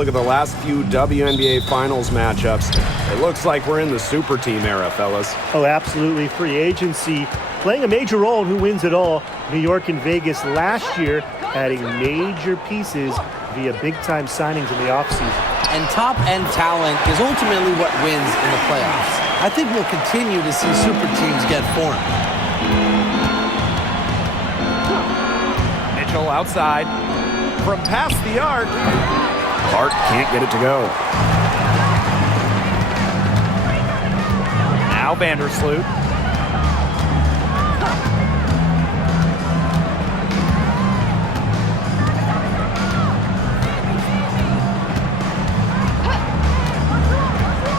look at the last few WNBA Finals matchups, it looks like we're in the super team era, fellas. Oh, absolutely. Free agency playing a major role in who wins it all. New York and Vegas last year adding major pieces via big-time signings in the offseason. And top-end talent is ultimately what wins in the playoffs. I think we'll continue to see super teams get formed. Mitchell outside. From past the arc. Clark can't get it to go. Now Vandersloot.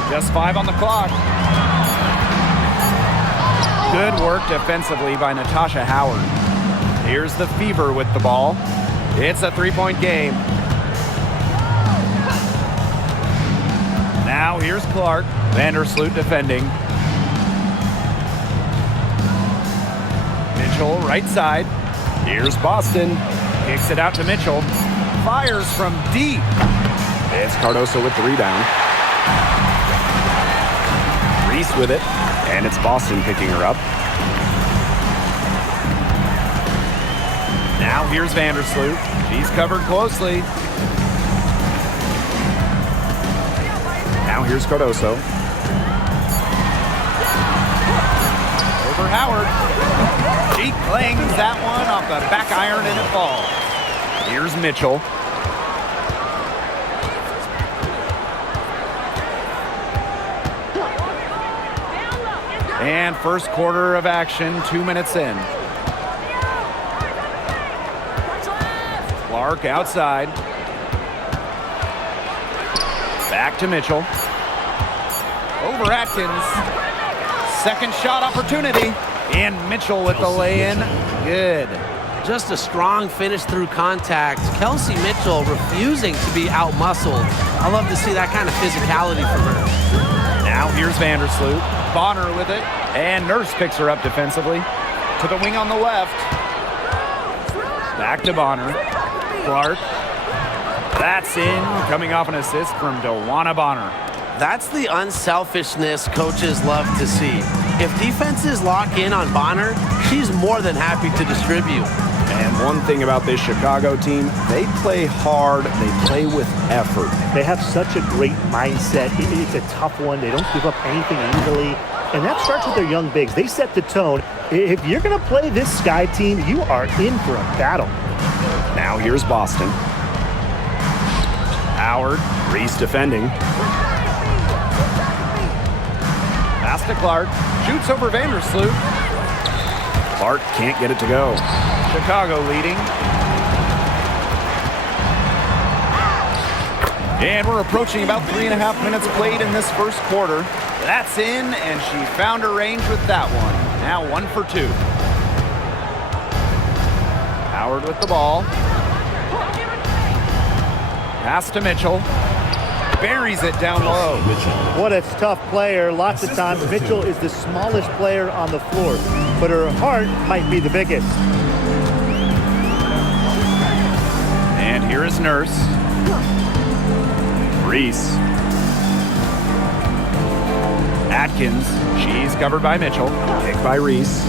Just 5 on the clock. Good work defensively by Natasha Howard. Here's the Fever with the ball. It's a three-point game. Now here's Clark. Vandersloot defending. Mitchell right side. Here's Boston. Kicks it out to Mitchell. Fires from deep. It's Cardoso with the rebound. Reese with it. And it's Boston picking her up. Now here's Vandersloot. She's covered closely. Now here's Cardoso. Over Howard. She clings that one off the back iron and it falls. Here's Mitchell. And first quarter of action, 2 minutes in. Clark outside. Back to Mitchell. Over Atkins. Second shot opportunity. And Mitchell with the lay-in. Good. Just a strong finish through contact. Kelsey Mitchell refusing to be out-muscled. I love to see that kind of physicality from her. Now here's Vandersloot. Bonner with it. And Nurse picks her up defensively. To the wing on the left. Back to Bonner. Clark. That's in. Coming off an assist from DeWanna Bonner. That's the unselfishness coaches love to see. If defenses lock in on Bonner, she's more than happy to distribute. And one thing about this Chicago team, they play hard, they play with effort. They have such a great mindset. It's a tough one. They don't give up anything easily. And that starts with their young bigs. They set the tone. If you're going to play this Sky team, you are in for a battle. Now here's Boston. Howard, Reese defending. Pass to Clark. Shoots over Vandersloot. Clark can't get it to go. Chicago leading. And we're approaching about 3.5 minutes played in this first quarter. That's in, and she found her range with that one. Now 1 for 2. Howard with the ball. Pass to Mitchell. Buries it down low. What a tough player. Lots of times Mitchell is the smallest player on the floor, but her heart might be the biggest. And here is Nurse. Reese. Atkins. She's covered by Mitchell. Kicked by Reese.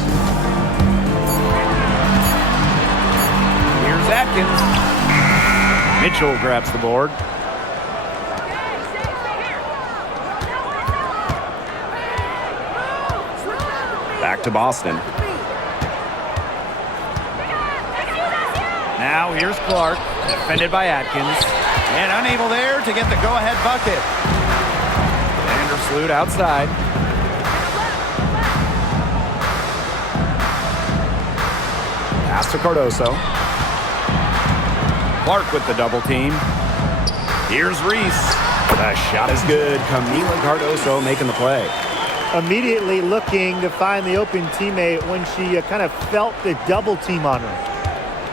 Here's Atkins. Mitchell grabs the board. Back to Boston. Now here's Clark, defended by Atkins, and unable there to get the go-ahead bucket. Vandersloot outside. Pass to Cardoso. Clark with the double team. Here's Reese. The shot is good. Camila Cardoso making the play. Immediately looking to find the open teammate when she kind of felt the double team on her.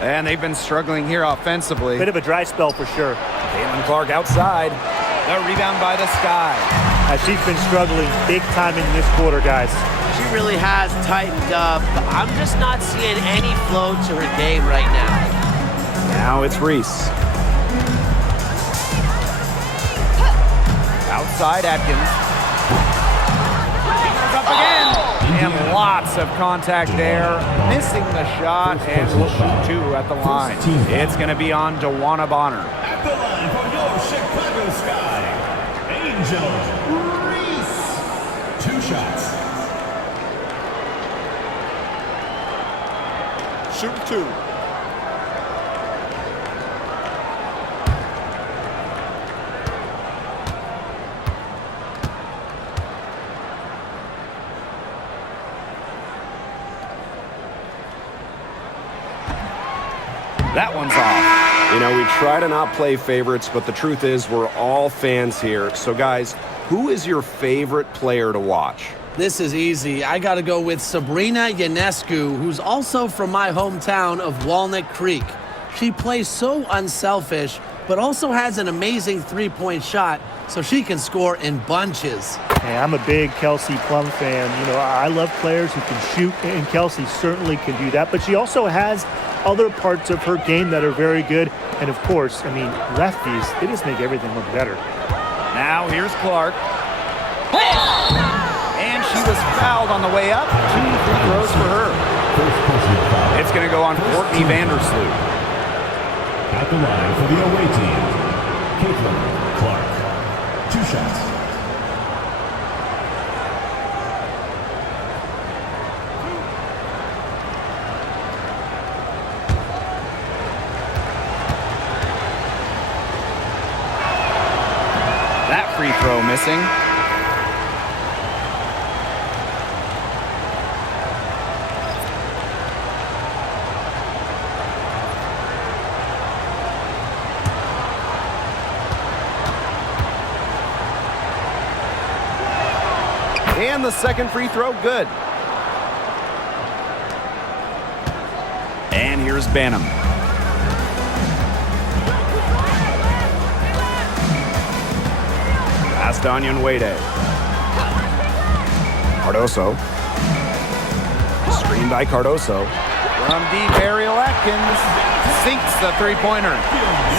And they've been struggling here offensively. Bit of a dry spell for sure. Caitlin Clark outside. The rebound by the Sky. She's been struggling big time in this quarter, guys. She really has tightened up. I'm just not seeing any flow to her game right now. Now it's Reese. Outside Atkins. Fingers up again. And lots of contact there. Missing the shot and will shoot 2 at the line. It's going to be on DeWanna Bonner. At the line for your Chicago Sky, Angel Reese. 2 shots. Shoot 2. That one's off. You know, we try to not play favorites, but the truth is we're all fans here. So, guys, who is your favorite player to watch? This is easy. I got to go with Sabrina Ionescu, who's also from my hometown of Walnut Creek. She plays so unselfish, but also has an amazing three-point shot, so she can score in bunches. Hey, I'm a big Kelsey Plum fan. You know, I love players who can shoot, and Kelsey certainly can do that. But she also has other parts of her game that are very good. And, of course, I mean, lefties, they just make everything look better. Now here's Clark. And she was fouled on the way up. 2 free throws for her. It's going to go on Courtney Vandersloot. At the line for the away team, Caitlin Clark. 2 shots. That free throw missing. And the second free throw, good. And here's Banham. Pass to Onyenwere. Cardoso. Screen by Cardoso. From deep, Ariel Atkins sinks the three-pointer.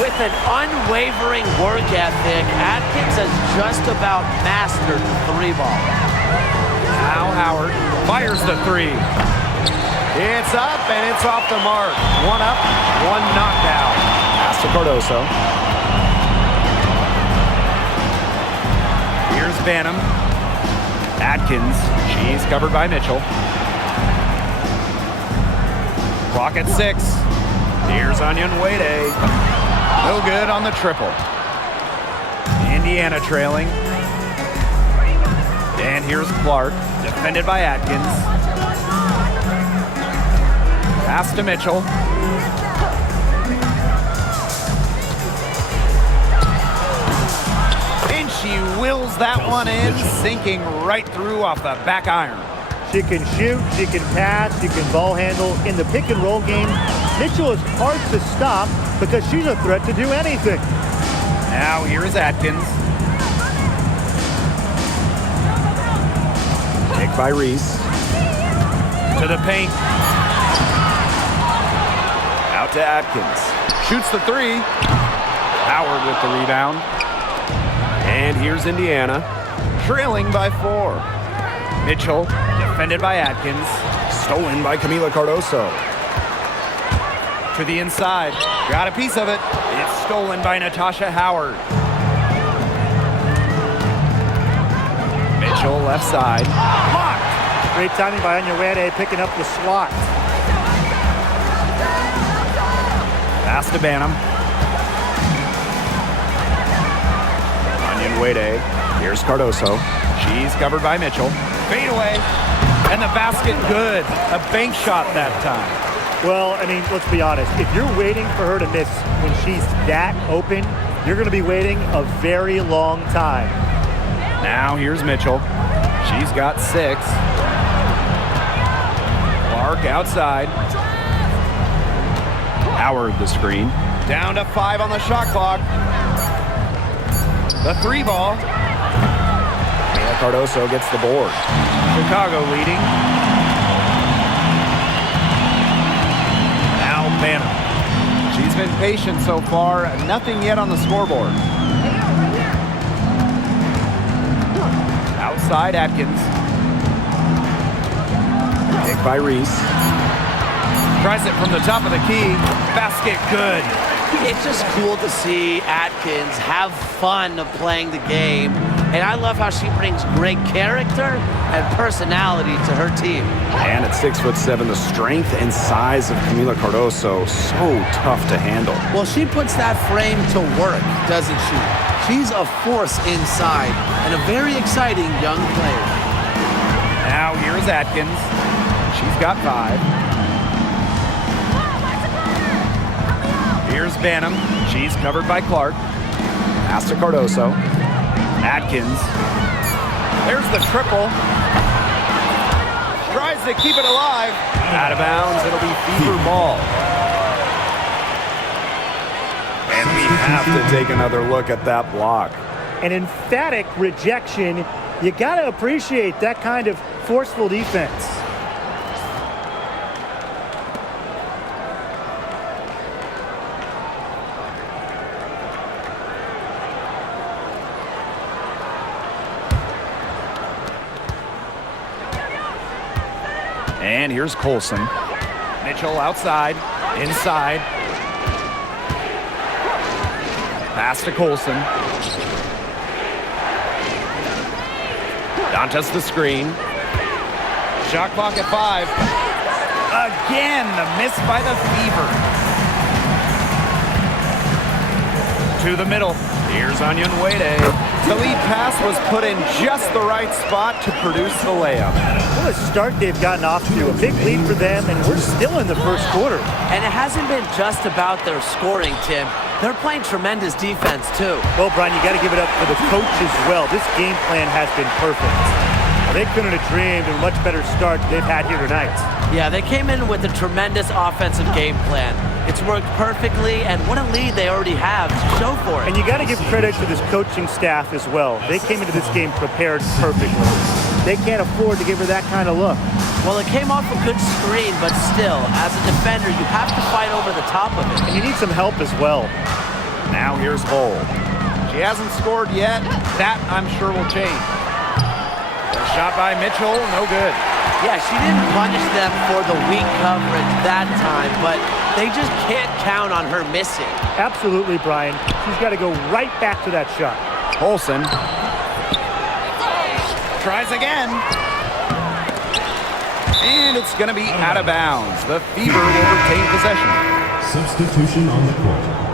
With an unwavering work ethic, Atkins has just about mastered the 3-ball. Now Howard fires the 3. It's up and it's off the mark. 1 up, 1 knocked out. Pass to Cardoso. Here's Banham. Atkins. She's covered by Mitchell. Clock at 6. Here's Onyenwere. No good on the triple. Indiana trailing. And here's Clark. Defended by Atkins. Pass to Mitchell. And she wills that one in, sinking right through off the back iron. She can shoot, she can pass, she can ball handle. In the pick and roll game, Mitchell is hard to stop because she's a threat to do anything. Now here's Atkins. Pick by Reese. To the paint. Out to Atkins. Shoots the 3. Howard with the rebound. And here's Indiana. Trailing by 4. Mitchell, defended by Atkins. Stolen by Camila Cardoso. To the inside. Got a piece of it. It's stolen by Natasha Howard. Mitchell, left side. Blocked. Great timing by Onyenwere picking up the slot. Pass to Banham. Onyenwere. Here's Cardoso. She's covered by Mitchell. Fade away. And the basket good. A bank shot that time. Well, I mean, let's be honest. If you're waiting for her to miss when she's that open, you're going to be waiting a very long time. Now here's Mitchell. She's got 6. Clark outside. Howard the screen. Down to 5 on the shot clock. The 3-ball. And Cardoso gets the board. Chicago leading. Now Banham. She's been patient so far. Nothing yet on the scoreboard. side, Atkins. Picked by Reese. Tries it from the top of the key. Basket good. It's just cool to see Atkins have fun of playing the game. And I love how she brings great character and personality to her team. And at 6'7", the strength and size of Camila Cardoso, so tough to handle. Well, she puts that frame to work, doesn't she? She's a force inside and a very exciting young player. Now here's Atkins. She's got 5. Here's Banham. She's covered by Clark. Pass to Cardoso. Atkins. There's the triple. Tries to keep it alive. Out of bounds. It'll be Fever ball. And we have to take another look at that block. An emphatic rejection. You got to appreciate that kind of forceful defense. And here's Colson. Mitchell outside, inside. Pass to Colson. Dantas the screen. Shot clock at 5. Again, the miss by the Fever. To the middle. Here's Onion Wade. The lead pass was put in just the right spot to produce the layup. What a start they've gotten off to. A big lead for them, and we're still in the first quarter. And it hasn't been just about their scoring, Tim. They're playing tremendous defense, too. Well, Brian, you got to give it up for the coach as well. This game plan has been perfect. They couldn't have dreamed of a much better start they've had here tonight. Yeah, they came in with a tremendous offensive game plan. It's worked perfectly, and what a lead they already have to show for it. And you got to give credit to this coaching staff as well. They came into this game prepared perfectly. They can't afford to give her that kind of look. Well, it came off a good screen, but still, as a defender, you have to fight over the top of it. And you need some help as well. Now here's Hole. She hasn't scored yet. That, I'm sure, will change. Shot by Mitchell, no good. Yeah, she didn't punish them for the weak coverage that time, but they just can't count on her missing. Absolutely, Brian. She's got to go right back to that shot. Olsen tries again. And it's going to be out of bounds. The Fever will retain possession. Substitution on the court.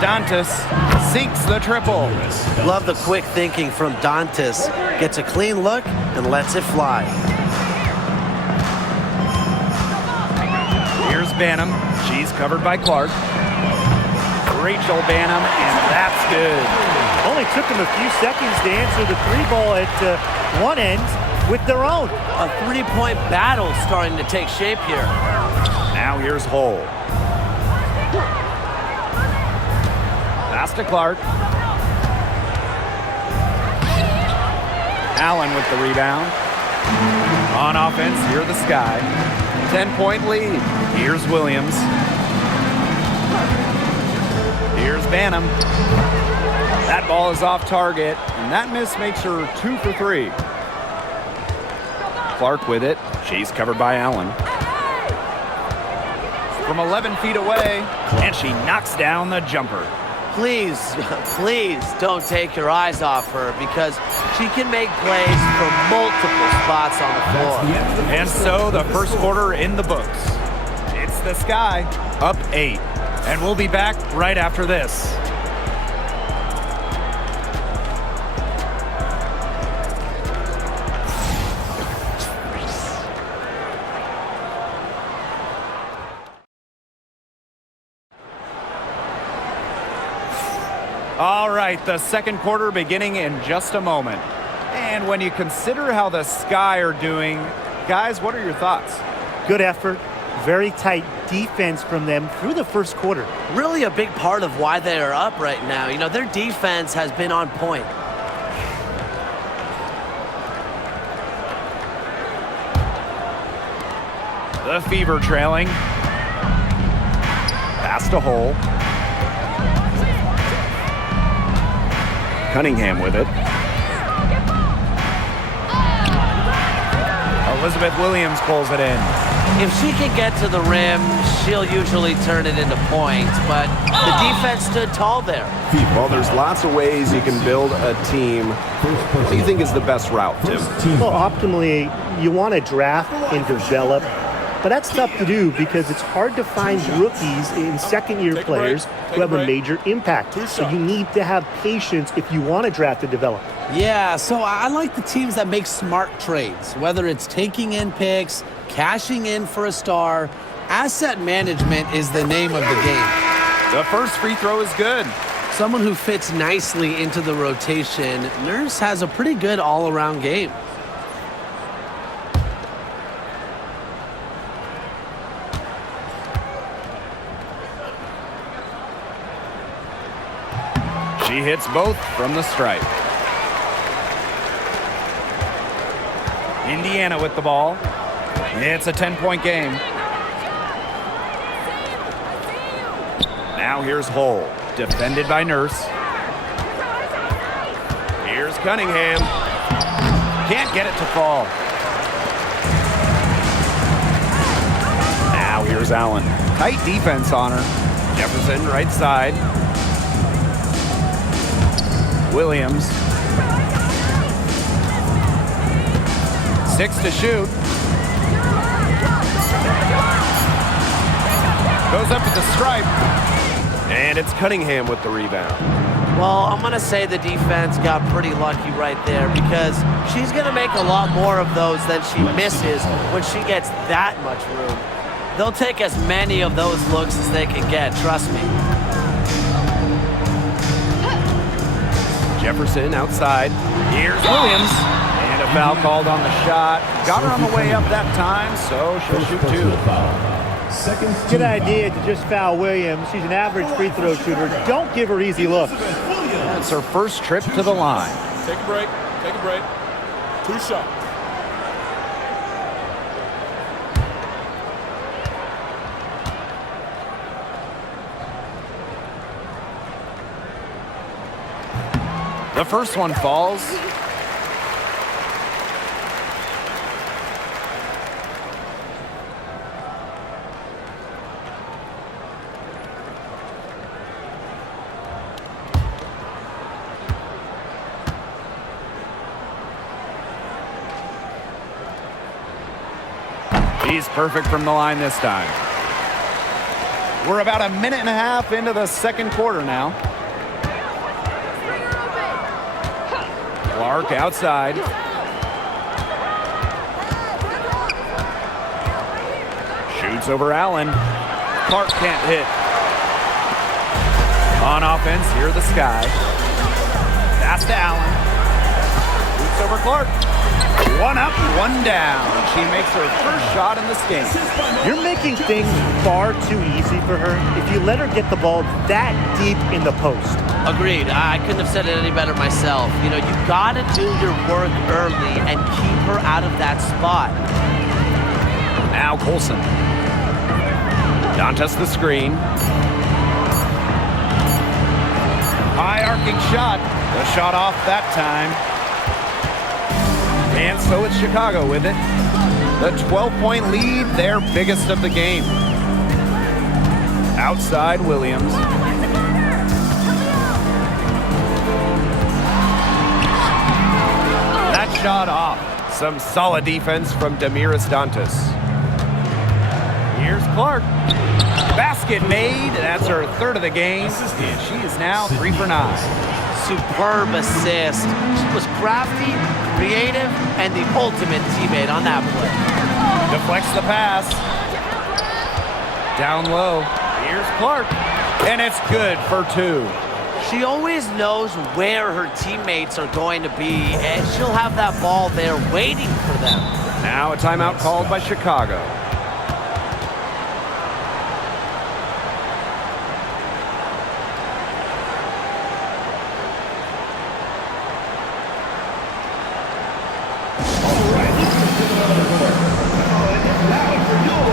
Dantas sinks the triple. Love the quick thinking from Dantas. Gets a clean look and lets it fly. Here's Banham. She's covered by Clark. Rachel Banham, and that's good. Only took them a few seconds to answer the 3-ball at one end with their own. A 3-point battle starting to take shape here. Now here's Hole. Pass to Clark. Allen with the rebound. On offense, here the Sky. 10-point lead. Here's Williams. Here's Banham. That ball is off target, and that miss makes her 2 for 3. Clark with it. She's covered by Allen. From 11 feet away, and she knocks down the jumper. Please, please don't take your eyes off her because she can make plays from multiple spots on the floor. And so the first quarter in the books. It's the Sky up 8. And we'll be back right after this. All right, the second quarter beginning in just a moment. And when you consider how the Sky are doing, guys, what are your thoughts? Good effort. Very tight defense from them through the first quarter. Really a big part of why they are up right now. You know, their defense has been on point. The Fever trailing. Pass to Hole. Cunningham with it. Elizabeth Williams pulls it in. If she can get to the rim, she'll usually turn it into points, but the defense stood tall there. Well, there's lots of ways you can build a team. What do you think is the best route, Tim? Well, optimally, you want to draft and develop, but that's tough to do because it's hard to find rookies and second-year players who have a major impact. So you need to have patience if you want to draft and develop. Yeah, so I like the teams that make smart trades, whether it's taking in picks, cashing in for a star. Asset management is the name of the game. The first free throw is good. Someone who fits nicely into the rotation. Nurse has a pretty good all-around game. She hits both from the stripe. Indiana with the ball. It's a 10-point game. Now here's Hull, defended by Nurse. Here's Cunningham. Can't get it to fall. Now here's Allen. Tight defense on her. Jefferson right side. Williams. 6 to shoot. Goes up at the stripe. And it's Cunningham with the rebound. Well, I'm going to say the defense got pretty lucky right there because she's going to make a lot more of those than she misses when she gets that much room. They'll take as many of those looks as they can get, trust me. Jefferson outside. Here's Williams. And a foul called on the shot. Got her on the way up that time, so she'll shoot 2. Good idea to just foul Williams. She's an average free throw shooter. Don't give her easy looks. It's her first trip to the line. Take a break. Take a break. 2 shots. The first one falls. He's perfect from the line this time. We're about a minute and a half into the second quarter now. Clark outside. Shoots over Allen. Clark can't hit. On offense, here are the Sky. Pass to Allen. Shoots over Clark. 1 up, 1 down. She makes her first shot in this game. You're making things far too easy for her if you let her get the ball that deep in the post. Agreed. I couldn't have said it any better myself. You know, you got to do your work early and keep her out of that spot. Now Colson. Dantas the screen. High arcing shot. The shot off that time. And so it's Chicago with it. The 12-point lead, their biggest of the game. Outside Williams. That shot off. Some solid defense from Damiris Dantas. Here's Clark. Basket made. That's her third of the game. And she is now 3 for 9. Superb assist. She was crafty, creative, and the ultimate teammate on that play. Deflects the pass. Down low. Here's Clark. And it's good for 2. She always knows where her teammates are going to be, and she'll have that ball there waiting for them. Now a timeout called by Chicago. Now for your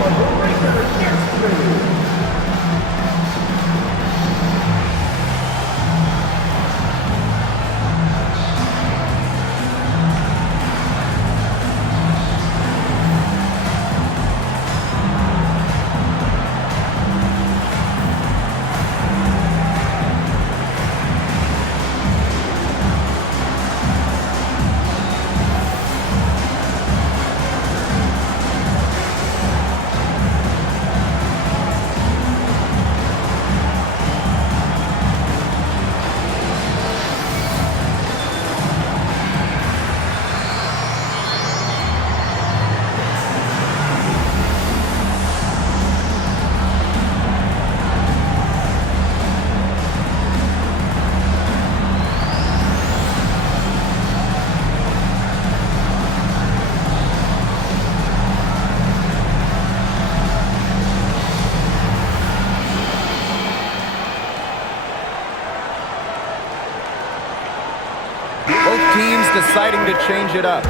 She's deciding to change it up.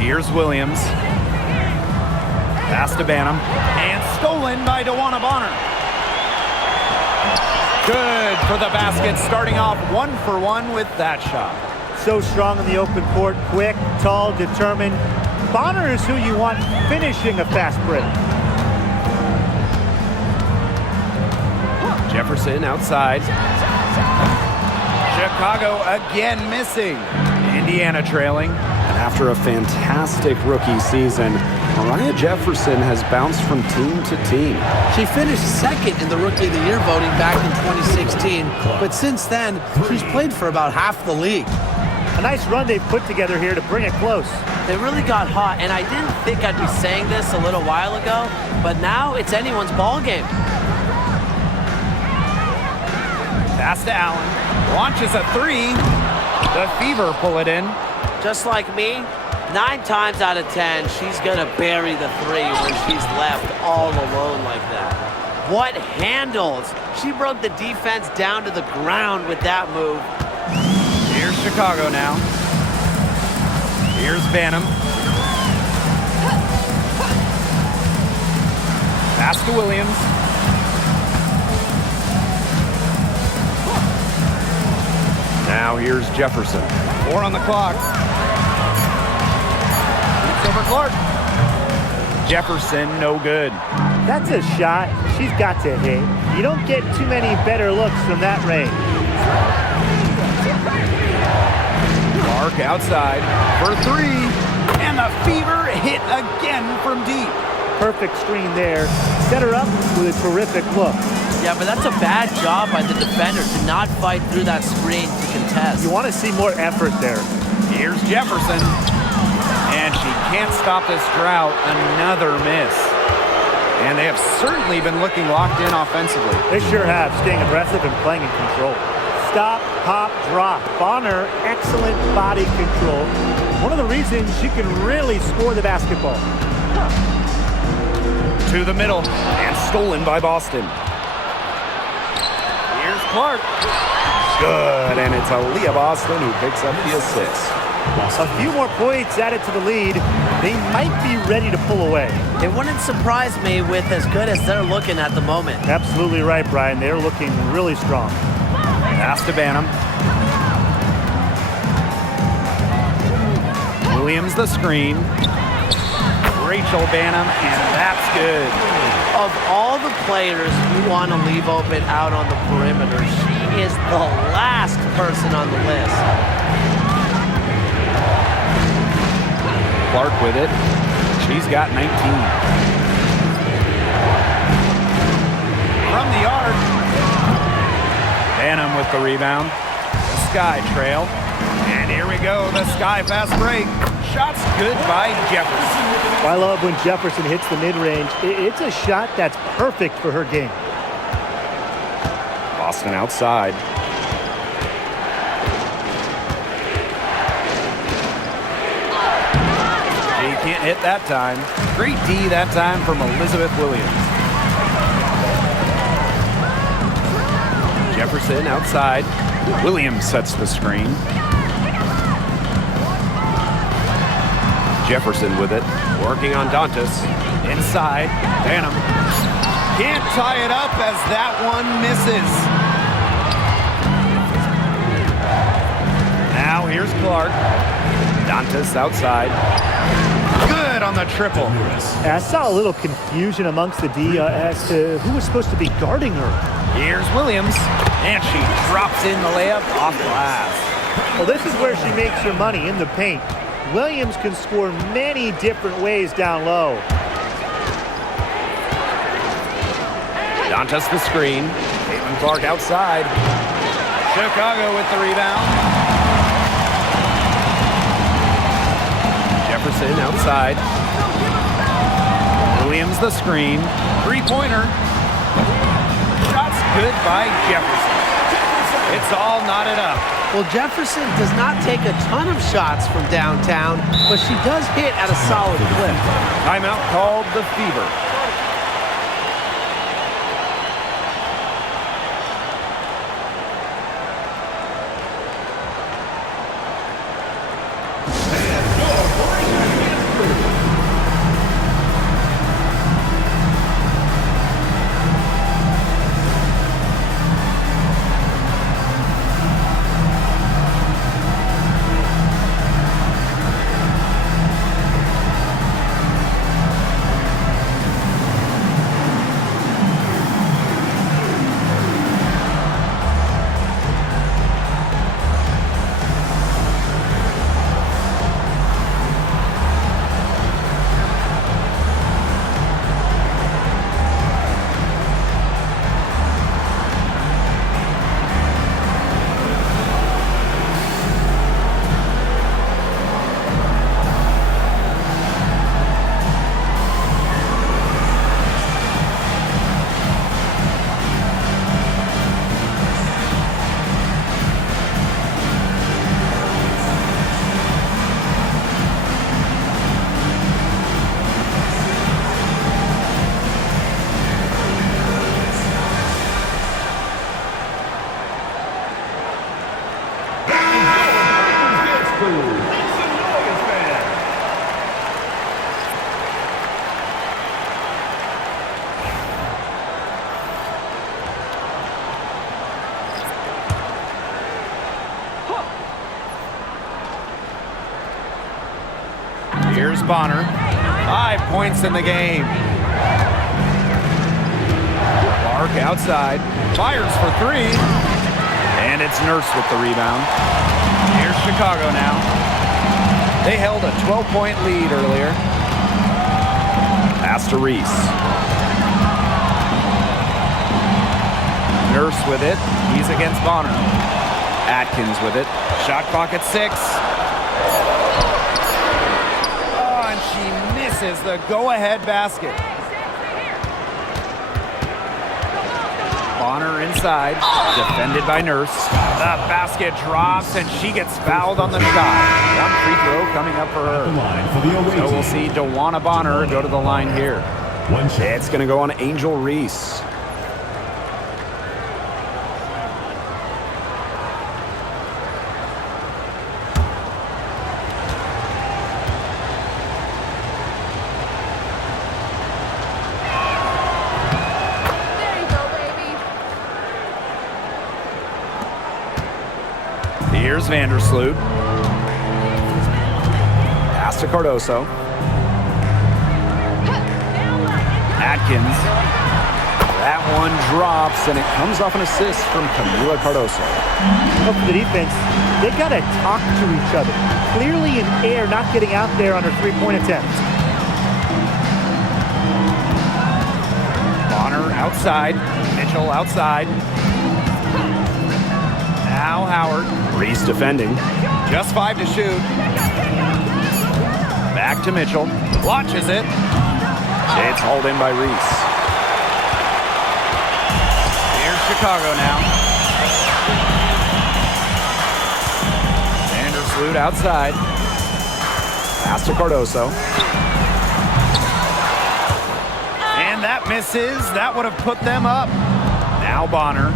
Here's Williams. Pass to Banham. And stolen by DeWanna Bonner. Good for the basket, starting off 1-for-1 with that shot. So strong in the open court, quick, tall, determined. Bonner is who you want finishing a fast break. Jefferson outside. Chicago again missing. Indiana trailing. And after a fantastic rookie season, Mariah Jefferson has bounced from team to team. She finished second in the Rookie of the Year voting back in 2016, but since then, she's played for about half the league. A nice run they've put together here to bring it close. They really got hot, and I didn't think I'd be saying this a little while ago, but now it's anyone's ball game. Pass to Allen. Launches a three. The Fever pull it in. Just like me, 9 times out of 10, she's gonna bury the three when she's left all alone like that. What handles! She broke the defense down to the ground with that move. Here's Chicago now. Here's Banham. Pass to Williams. Now here's Jefferson. 4 on the clock. It's over Clark. Jefferson, no good. That's a shot she's got to hit. You don't get too many better looks from that range. Clark outside for 3. And the Fever hit again from deep. Perfect screen there. Set her up with a terrific look. Yeah, but that's a bad job by the defender to not fight through that screen to contest. You want to see more effort there. Here's Jefferson. And she can't stop this drought. Another miss. And they have certainly been looking locked in offensively. They sure have, staying aggressive and playing in control. Stop, pop, drop. Bonner, excellent body control. One of the reasons she can really score the basketball. To the middle. And stolen by Boston. Here's Clark. Good, and it's Aaliyah Boston who picks up the assist. A few more points added to the lead. They might be ready to pull away. It wouldn't surprise me with as good as they're looking at the moment. Absolutely right, Brian. They're looking really strong. Pass to Banham. Williams the screen. Rachel Banham, and that's good. Of all the players you want to leave open out on the perimeter, she is the last person on the list. Clark with it. She's got 19. From the arc. Banham with the rebound. The Sky trail. And here we go, the Sky fast break. Shots good by Jefferson. I love when Jefferson hits the mid-range. It's a shot that's perfect for her game. Boston outside. She can't hit that time. Great D that time from Elizabeth Williams. Jefferson outside. Williams sets the screen. Jefferson with it. Working on Dantas. Inside. Banham. Can't tie it up as that one misses. Now here's Clark. Dantas outside. Good on the triple. I saw a little confusion amongst the D as to who was supposed to be guarding her. Here's Williams. And she drops in the layup off glass. Well, this is where she makes her money, in the paint. Williams can score many different ways down low. Dantas the screen. Caitlin Clark outside. Chicago with the rebound. Jefferson outside. Williams the screen. Three-pointer. Shots good by Jefferson. It's all knotted up. Well, Jefferson does not take a ton of shots from downtown, but she does hit at a solid clip. Timeout called the Fever. Here's Bonner. 5 points in the game. Clark outside. Fires for 3. And it's Nurse with the rebound. Here's Chicago now. They held a 12-point lead earlier. Pass to Reese. Nurse with it. He's against Bonner. Atkins with it. Shot clock at 6. Misses the go-ahead basket. Bonner inside, defended by Nurse. The basket drops, and she gets fouled on the shot. 1 free throw coming up for her. So we'll see DeWanna Bonner go to the line here. It's going to go on Angel Reese. Here's Vandersloot. Pass to Cardoso. Atkins. That one drops, and it comes off an assist from Camila Cardoso. Well, for the defense, they got to talk to each other. Clearly in air, not getting out there on her three-point attempt. Bonner outside. Mitchell outside. Now Howard. Reese defending. Just 5 to shoot. Back to Mitchell. Launches it. It's hauled in by Reese. Here's Chicago now. Vandersloot outside. Pass to Cardoso. And that misses. That would have put them up. Now Bonner.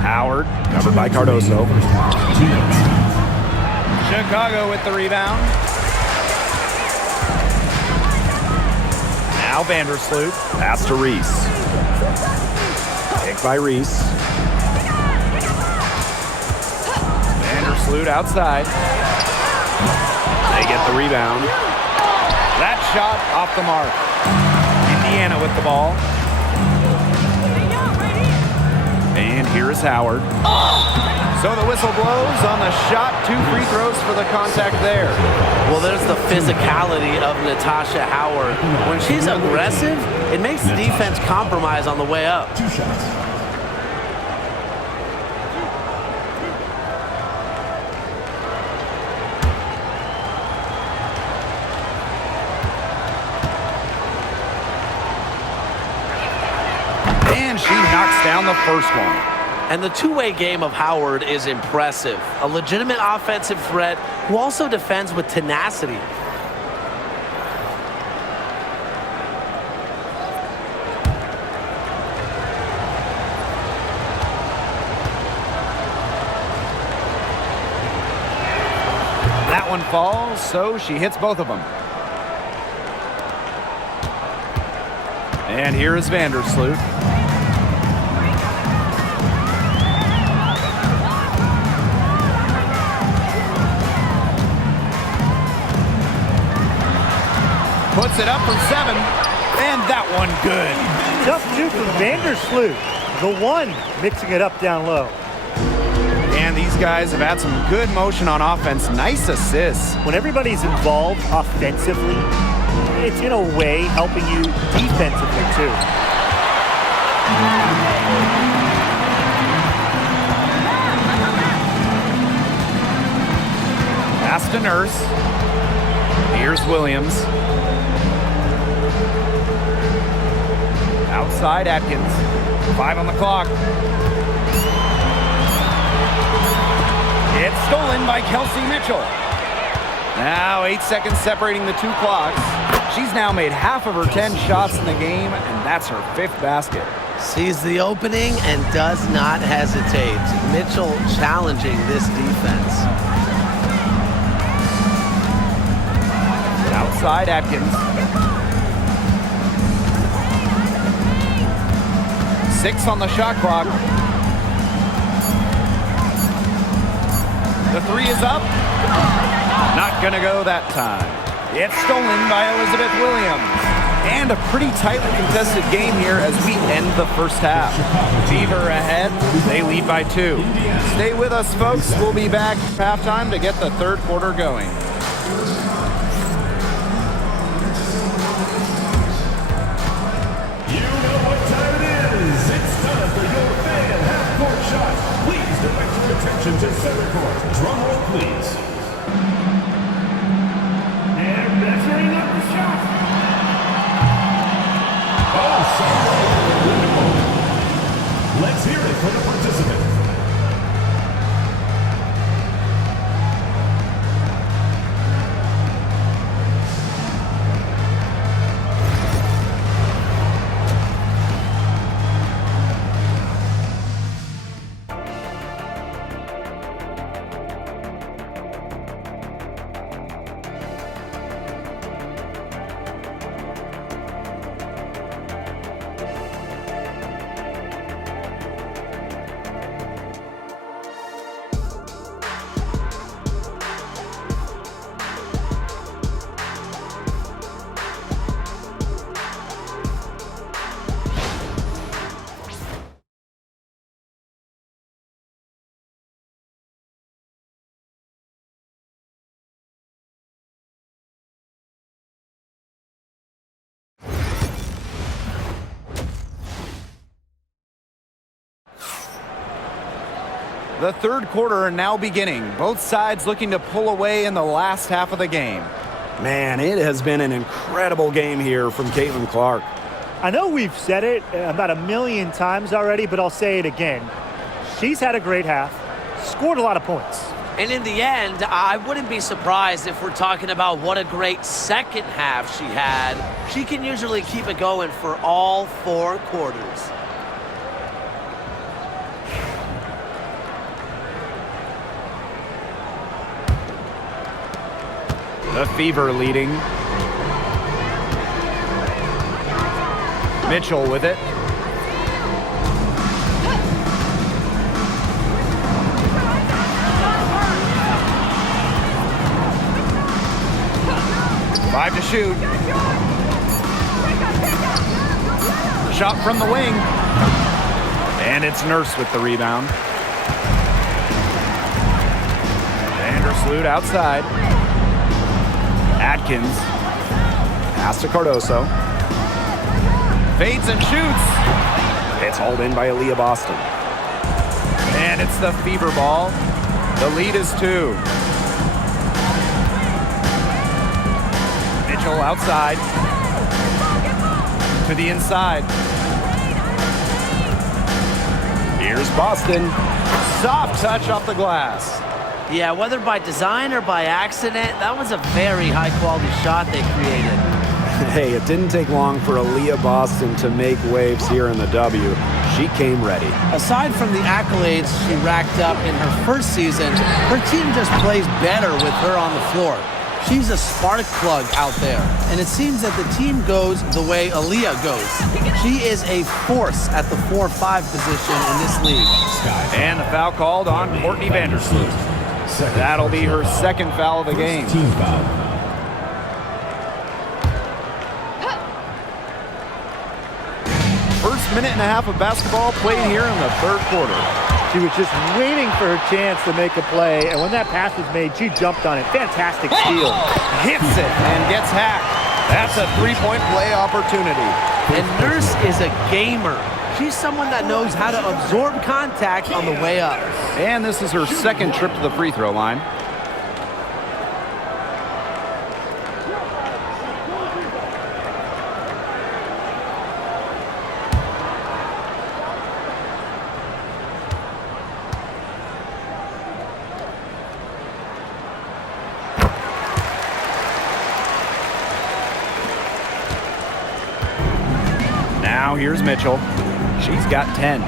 Howard, covered by Cardoso. Chicago with the rebound. Now Vandersloot. Pass to Reese. Pick by Reese. Vandersloot outside. They get the rebound. That shot off the mark. Indiana with the ball. And here's Howard. So the whistle blows on the shot. 2 free throws for the contact there. Well, there's the physicality of Natasha Howard. When she's aggressive, it makes the defense compromise on the way up. 2 shots. And she knocks down the first one. And the two-way game of Howard is impressive. A legitimate offensive threat who also defends with tenacity. That one falls, so she hits both of them. And here is Vandersloot. Puts it up for 7, and that one good. Tough two for Vandersloot. The one mixing it up down low. And these guys have had some good motion on offense. Nice assists. When everybody's involved offensively, it's in a way helping you defensively too. Pass to Nurse. Here's Williams. Outside Atkins. 5 on the clock. It's stolen by Kelsey Mitchell. Now 8 seconds separating the two clocks. She's now made half of her 10 shots in the game, and that's her 5th basket. Sees the opening and does not hesitate. Mitchell challenging this defense. Outside Atkins. 6 on the shot clock. The 3 is up. Not gonna go that time. It's stolen by Elizabeth Williams. And a pretty tightly contested game here as we end the first half. Fever ahead. They lead by 2. Stay with us, folks. We'll be back halftime to get the third quarter going. You know what time it is. It's time for your fan half-court shot. Please direct your attention to center court. Drum roll, please. And measuring up the shot. Oh, so let's hear it for the participant. The third quarter now beginning. Both sides looking to pull away in the last half of the game. Man, it has been an incredible game here from Caitlin Clark. I know we've said it about 1,000,000 times already, but I'll say it again. She's had a great half, scored a lot of points. And in the end, I wouldn't be surprised if we're talking about what a great second half she had. She can usually keep it going for all 4 quarters. The Fever leading. Mitchell with it. Five to shoot. Shot from the wing. And it's Nurse with the rebound. Vandersloot outside. Atkins. Pass to Cardoso. Fades and shoots. It's hauled in by Aaliyah Boston. And it's the Fever ball. The lead is 2. Mitchell outside. To the inside. Here's Boston. Soft touch off the glass. Yeah, whether by design or by accident, that was a very high-quality shot they created. Hey, it didn't take long for Aaliyah Boston to make waves here in the W. She came ready. Aside from the accolades she racked up in her first season, her team just plays better with her on the floor. She's a spark plug out there, and it seems that the team goes the way Aaliyah goes. She is a force at the 4-5 position in this league. And the foul called on Courtney Vandersloot. That'll be her second foul of the game. Team foul. First minute and a half of basketball played here in the third quarter. She was just waiting for her chance to make a play, and when that pass was made, she jumped on it. Fantastic steal. Hits it and gets hacked. That's a three-point play opportunity. And Nurse is a gamer. She's someone that knows how to absorb contact on the way up. And this is her second trip to the free throw line. Now here's Mitchell. She's got 10.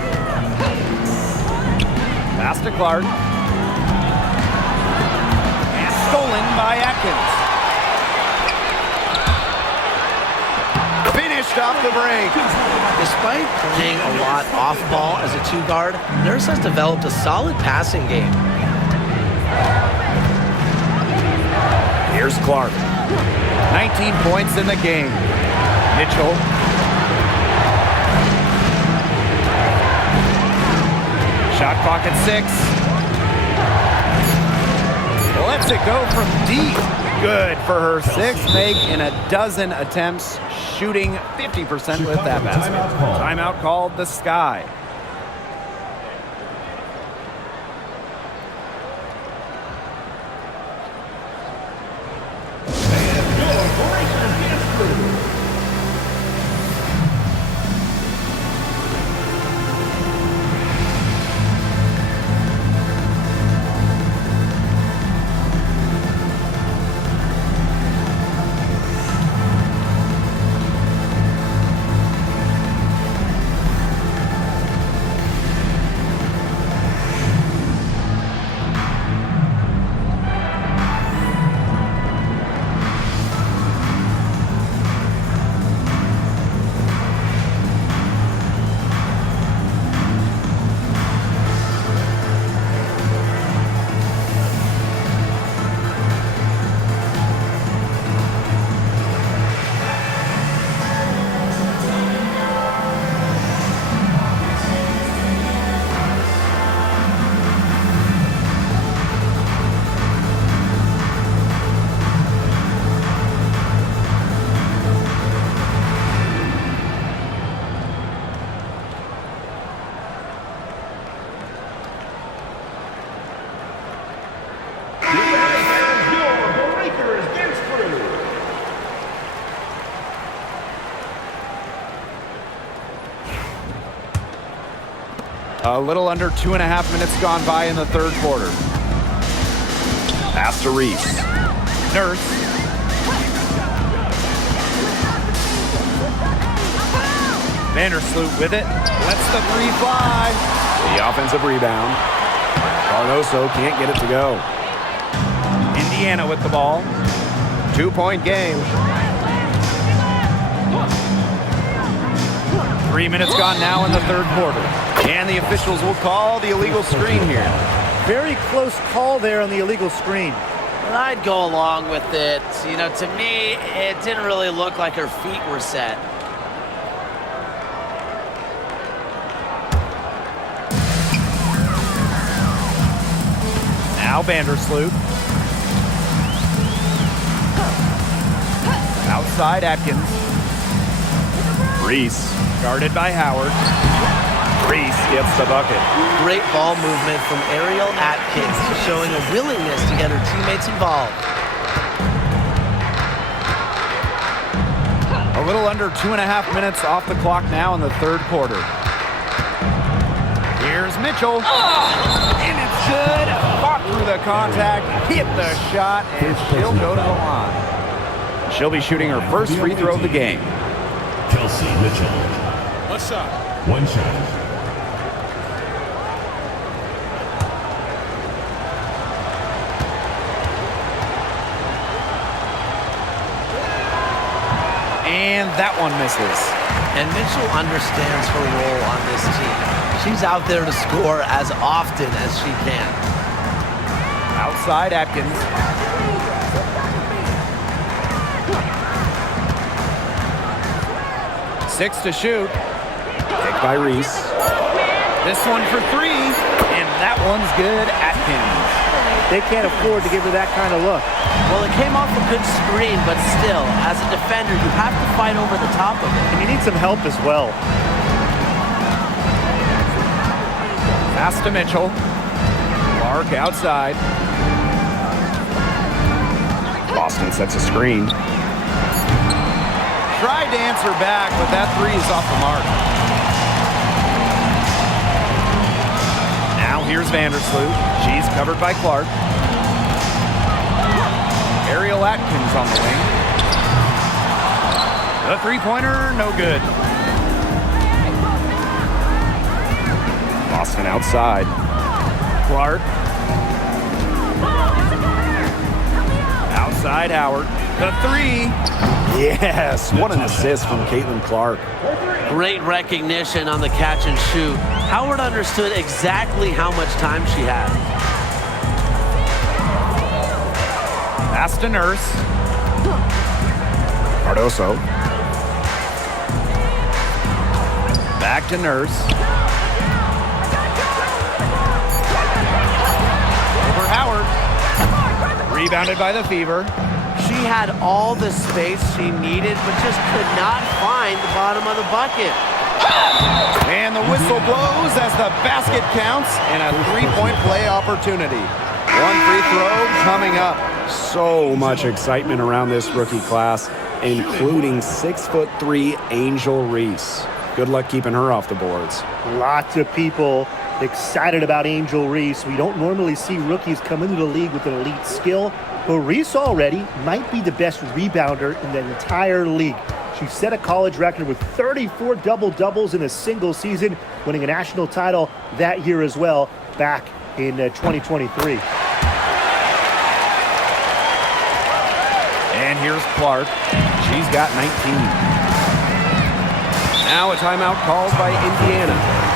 Pass to Clark. And stolen by Atkins. Finished off the break. Despite playing a lot off ball as a two-guard, Nurse has developed a solid passing game. Here's Clark. 19 points in the game. Mitchell. Shot clock at 6. Lets it go from deep. Good for her sixth make in a dozen attempts, shooting 50% with that basket. Timeout called the Sky. A little under 2.5 minutes gone by in the third quarter. Pass to Reese. Nurse. Vandersloot with it. Lets the three fly. The offensive rebound. Cardoso can't get it to go. Indiana with the ball. 2-point game. 3 minutes gone now in the third quarter. And the officials will call the illegal screen here. Very close call there on the illegal screen. And I'd go along with it. You know, to me, it didn't really look like her feet were set. Now Vandersloot. Outside Atkins. Reese, guarded by Howard. Reese gets the bucket. Great ball movement from Ariel Atkins, showing a willingness to get her teammates involved. A little under 2.5 minutes off the clock now in the third quarter. Here's Mitchell. And it's good. Fought through the contact, hit the shot, and she'll go to the line. She'll be shooting her first free throw of the game. Kelsey Mitchell. One shot. One shot. And that one misses. And Mitchell understands her role on this team. She's out there to score as often as she can. Outside Atkins. 6 to shoot. Picked by Reese. This one for 3, and that one's good. Atkins. They can't afford to give her that kind of look. Well, it came off a good screen, but still, as a defender, you have to fight over the top of it. And you need some help as well. Pass to Mitchell. Clark outside. Boston sets a screen. Tried to answer back, but that 3 is off the mark. Now here's Vandersloot. She's covered by Clark. Ariel Atkins on the wing. The three-pointer, no good. Boston outside. Clark. Outside Howard. The 3. Yes, what an assist from Caitlin Clark. Great recognition on the catch and shoot. Howard understood exactly how much time she had. Pass to Nurse. Cardoso. Back to Nurse. Over Howard. Rebounded by the Fever. She had all the space she needed, but just could not find the bottom of the bucket. And the whistle blows as the basket counts and a three-point play opportunity. One free throw coming up. So much excitement around this rookie class, including 6'3" Angel Reese. Good luck keeping her off the boards. Lots of people excited about Angel Reese. We don't normally see rookies come into the league with an elite skill, but Reese already might be the best rebounder in the entire league. She set a college record with 34 double-doubles in a single season, winning a national title that year as well, back in 2023. And here's Clark. She's got 19. Now a timeout called by Indiana.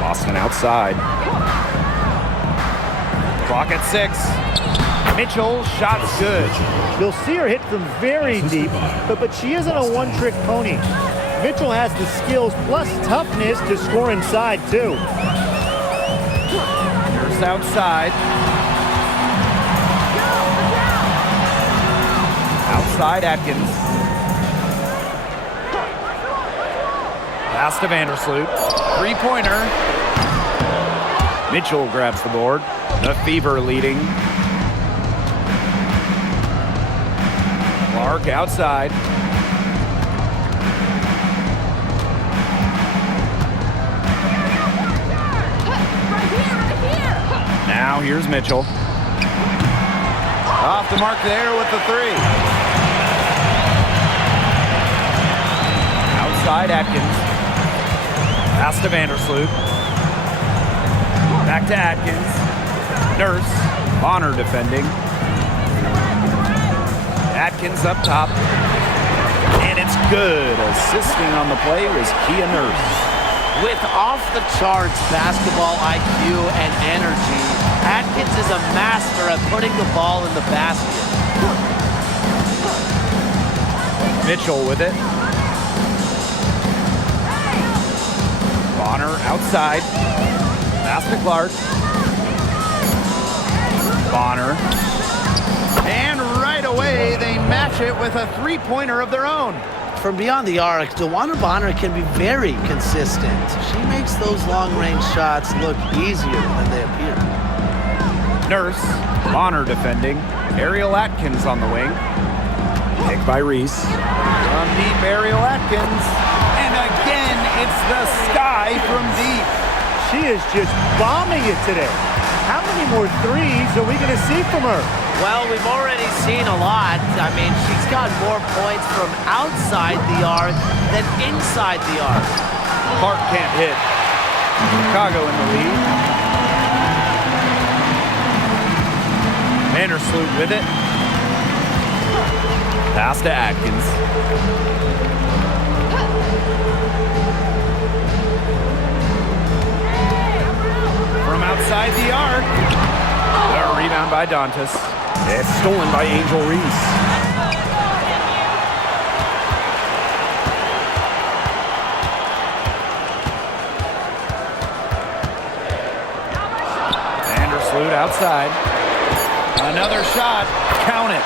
Boston outside. Clock at 6. Mitchell, shot's good. You'll see her hit from very deep, but she isn't a one-trick pony. Mitchell has the skills plus toughness to score inside, too. Here's outside. Outside Atkins. Pass to Vandersloot. Three-pointer. Mitchell grabs the board. The Fever leading. Clark outside. Now here's Mitchell. Off the mark there with the three. Outside Atkins. Pass to Vandersloot. Back to Atkins. Nurse. Bonner defending. Atkins up top. And it's good. Assisting on the play was Kia Nurse. With off-the-charts basketball IQ and energy, Atkins is a master at putting the ball in the basket. Mitchell with it. Bonner outside. Pass to Clark. Bonner. And right away, they match it with a three-pointer of their own. From beyond the arc, DeWanna Bonner can be very consistent. She makes those long-range shots look easier than they appear. Nurse. Bonner defending. Ariel Atkins on the wing. Pick by Reese. From deep, Ariel Atkins. And again, it's the sky from deep. She is just bombing it today. How many more threes are we going to see from her? Well, we've already seen a lot. I mean, she's got more points from outside the arc than inside the arc. Clark can't hit. Chicago in the lead. Vandersloot with it. Pass to Atkins. From outside the arc. A rebound by Dantas. It's stolen by Angel Reese. Vandersloot outside. Another shot. Count it.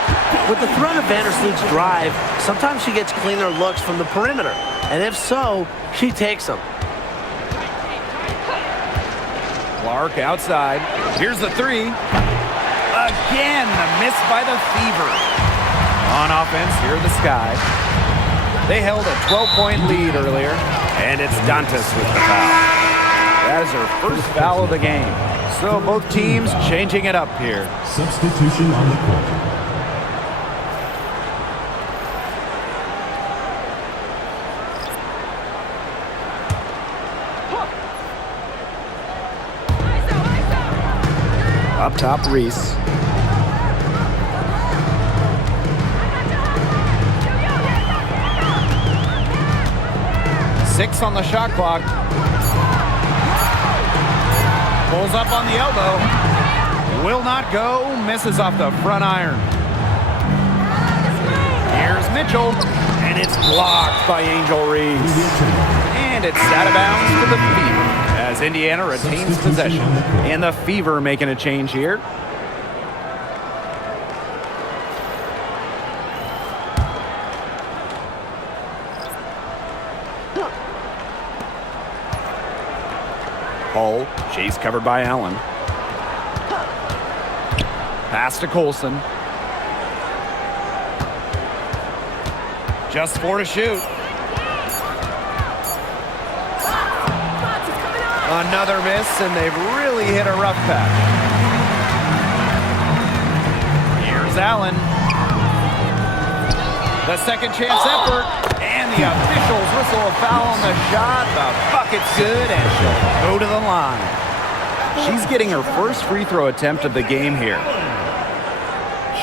With the threat of Vandersloot's drive, sometimes she gets cleaner looks from the perimeter. And if so, she takes them. Clark outside. Here's the three. Again, the miss by the Fever. On offense, here are the Sky. They held a 12-point lead earlier. And it's Dantas with the foul. That is her first foul of the game. So both teams changing it up here. Substitution on the court. Up top, Reese. Six on the shot clock. Pulls up on the elbow. Will not go. Misses off the front iron. Here's Mitchell. And it's blocked by Angel Reese. And it's out of bounds to the Fever as Indiana retains possession. And the Fever making a change here. Hall, chase covered by Allen. Pass to Colson. Just 4 to shoot. Another miss, and they've really hit a rough patch. Here's Allen. The second chance effort, and the officials whistle a foul on the shot. The bucket's good, and she'll go to the line. She's getting her first free throw attempt of the game here.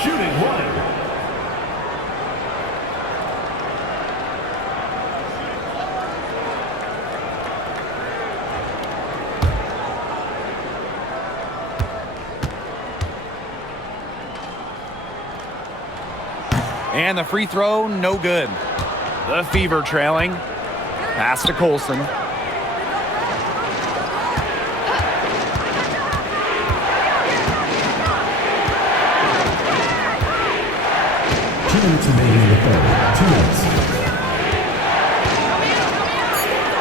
Shooting one. And the free throw, no good. The Fever trailing. Pass to Colson. Remaining in the third. 2 minutes.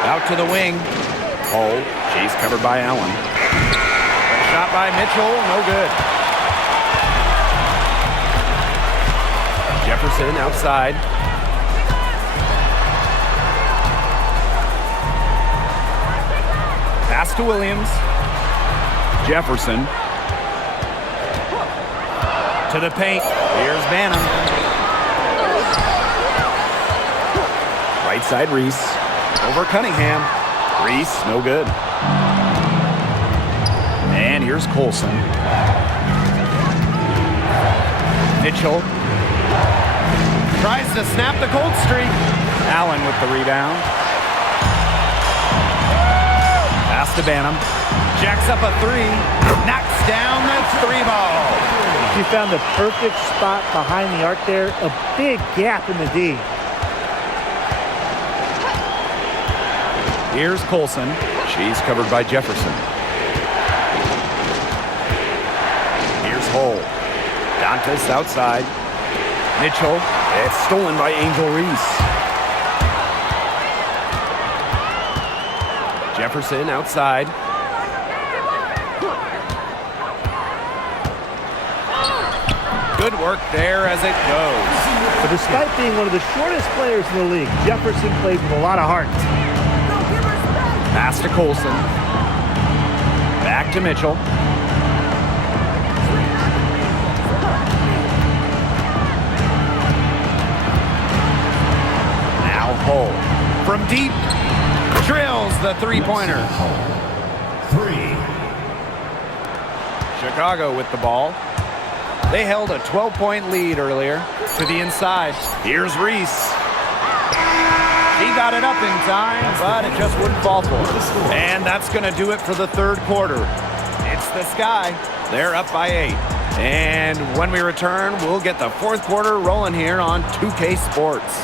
Out to the wing. Hole. She's covered by Allen. Shot by Mitchell. No good. Jefferson outside. Pass to Williams. Jefferson. To the paint. Here's Banham. Right side, Reese. Over Cunningham. Reese, no good. And here's Colson. Mitchell. Tries to snap the cold streak. Allen with the rebound. Pass to Banham. Jacks up a three. Knocks down the 3 ball. She found the perfect spot behind the arc there. A big gap in the D. Here's Colson. She's covered by Jefferson. Here's Hull. Dantas outside. Mitchell. It's stolen by Angel Reese. Jefferson outside. Good work there as it goes. But despite being one of the shortest players in the league, Jefferson plays with a lot of heart. Pass to Colson. Back to Mitchell. Now Hull. From deep. Drills the three-pointer. 3. Chicago with the ball. They held a 12-point lead earlier. To the inside. Here's Reese. He got it up in time, but it just wouldn't fall for him. And that's going to do it for the third quarter. It's the Sky. They're up by 8. And when we return, we'll get the fourth quarter rolling here on 2K Sports.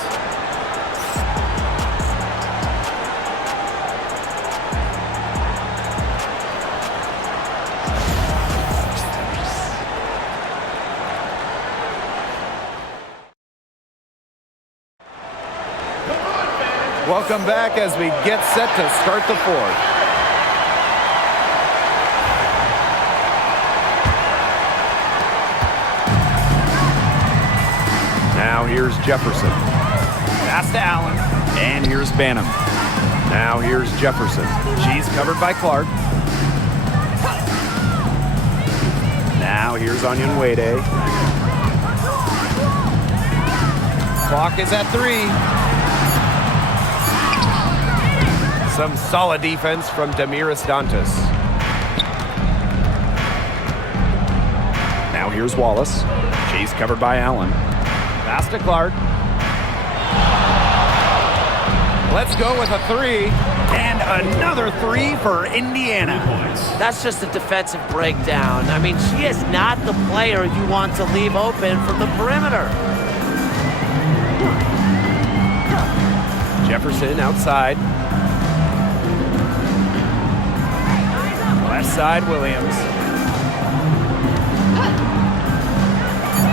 Welcome back as we get set to start the fourth. Now here's Jefferson. Pass to Allen. And here's Banham. Now here's Jefferson. She's covered by Clark. Now here's Onyenwede. Clock is at 3. Some solid defense from Damiris Dantas. Now here's Wallace. She's covered by Allen. Pass to Clark. Let's go with a 3. And another 3 for Indiana. That's just a defensive breakdown. I mean, she is not the player you want to leave open from the perimeter. Jefferson outside. Left side, Williams.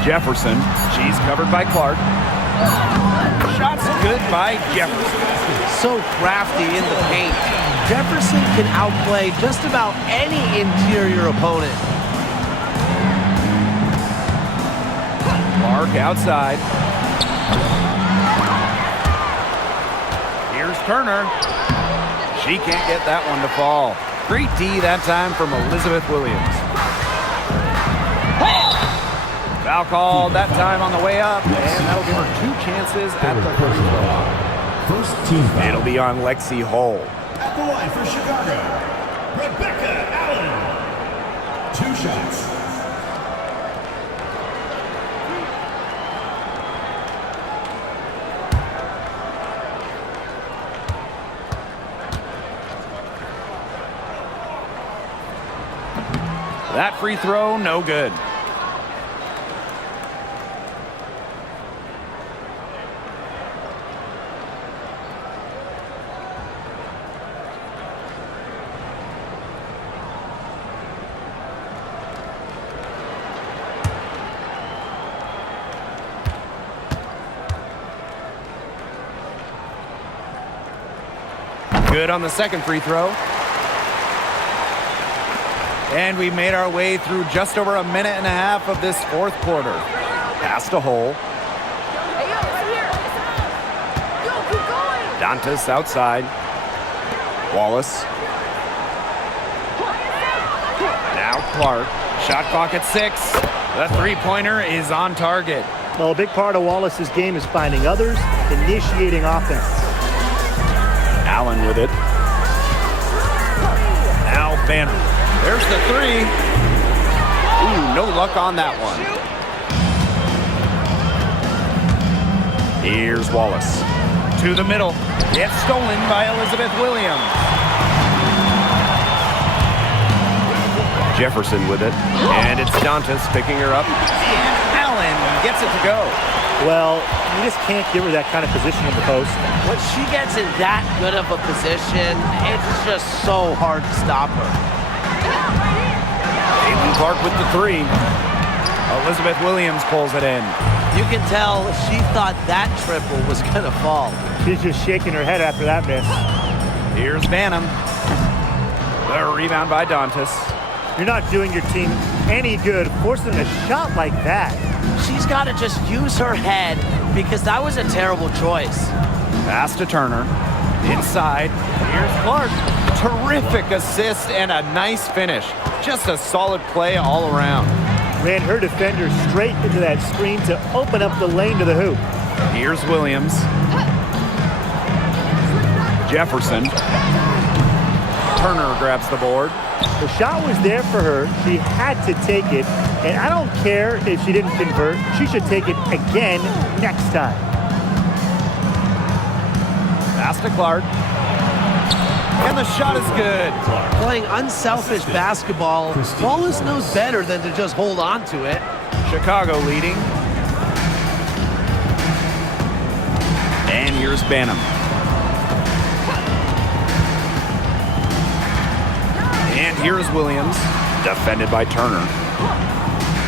Jefferson. She's covered by Clark. Shots good by Jefferson. So crafty in the paint. Jefferson can outplay just about any interior opponent. Clark outside. Here's Turner. She can't get that one to fall. Great D that time from Elizabeth Williams. Foul called that time on the way up, and that'll give her 2 chances at the free throw. First team foul. It'll be on Lexi Hull. At the line for Chicago, Rebecca Allen. 2 shots. That free throw, no good. Good on the second free throw. And we made our way through just over a minute and a half of this fourth quarter. Pass to Hole. Hey, yo, it's here. Yo, keep going. Dantas outside. Wallace. Now Clark. Shot clock at 6. The three-pointer is on target. Well, a big part of Wallace's game is finding others, initiating offense. Allen with it. Now Banner. There's the three. Ooh, no luck on that one. Here's Wallace. To the middle. It's stolen by Elizabeth Williams. Jefferson with it. And it's Dantas picking her up. And Allen gets it to go. Well, you just can't give her that kind of position in the post. When she gets in that good of a position, it's just so hard to stop her. Caitlin Clark with the three. Elizabeth Williams pulls it in. You can tell she thought that triple was going to fall. She's just shaking her head after that miss. Here's Banham. The rebound by Dantas. You're not doing your team any good forcing a shot like that. She's got to just use her head because that was a terrible choice. Pass to Turner. Inside. Here's Clark. Terrific assist and a nice finish. Just a solid play all around. Ran her defender straight into that screen to open up the lane to the hoop. Here's Williams. Jefferson. Turner grabs the board. The shot was there for her. She had to take it. And I don't care if she didn't convert. She should take it again next time. Pass to Clark. And the shot is good. Playing unselfish basketball, Wallace knows better than to just hold on to it. Chicago leading. And here's Banham. And here's Williams, defended by Turner.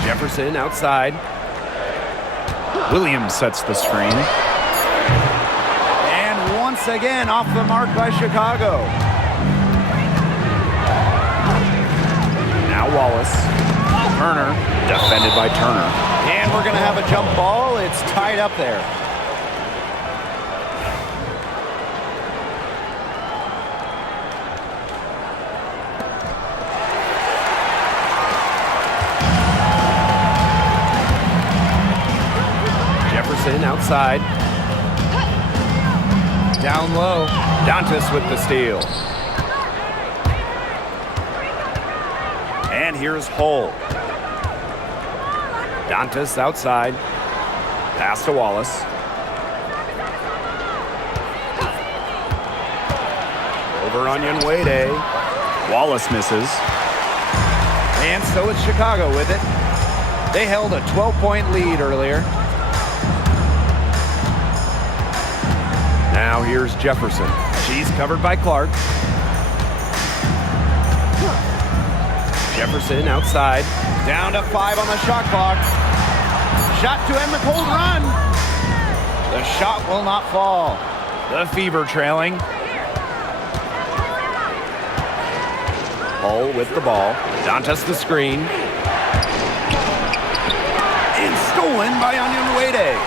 Jefferson outside. Williams sets the screen. And once again off the mark by Chicago. Now Wallace. Turner, defended by Turner. And we're going to have a jump ball. It's tied up there. Jefferson outside. Down low. Dantas with the steal. And here's Hull. Dantas outside. Pass to Wallace. Over Onion Wade. Wallace misses. And so it's Chicago with it. They held a 12-point lead earlier. Now here's Jefferson. She's covered by Clark. Jefferson outside. Down to 5 on the shot clock. Shot to end the cold run. The shot will not fall. The Fever trailing. Hull with the ball. Dantas the screen. And stolen by Onion Wade.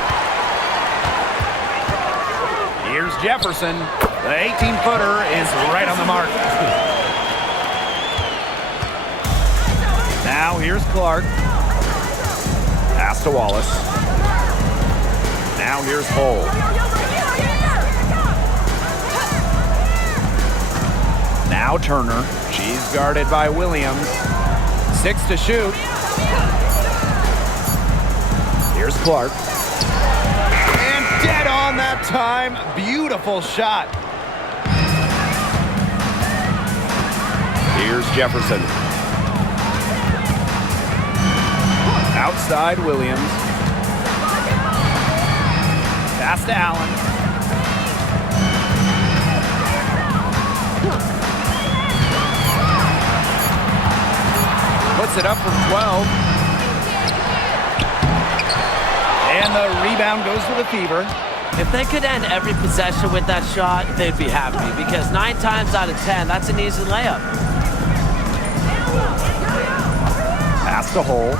Here's Jefferson. The 18-footer is right on the mark. Now here's Clark. Pass to Wallace. Now here's Hull. Now Turner. She's guarded by Williams. 6 to shoot. Here's Clark. And dead on that time. Beautiful shot. Here's Jefferson. Outside Williams. Pass to Allen. Puts it up from 12. And the rebound goes to the Fever. If they could end every possession with that shot, they'd be happy because 9 times out of 10, that's an easy layup. Pass to Hole.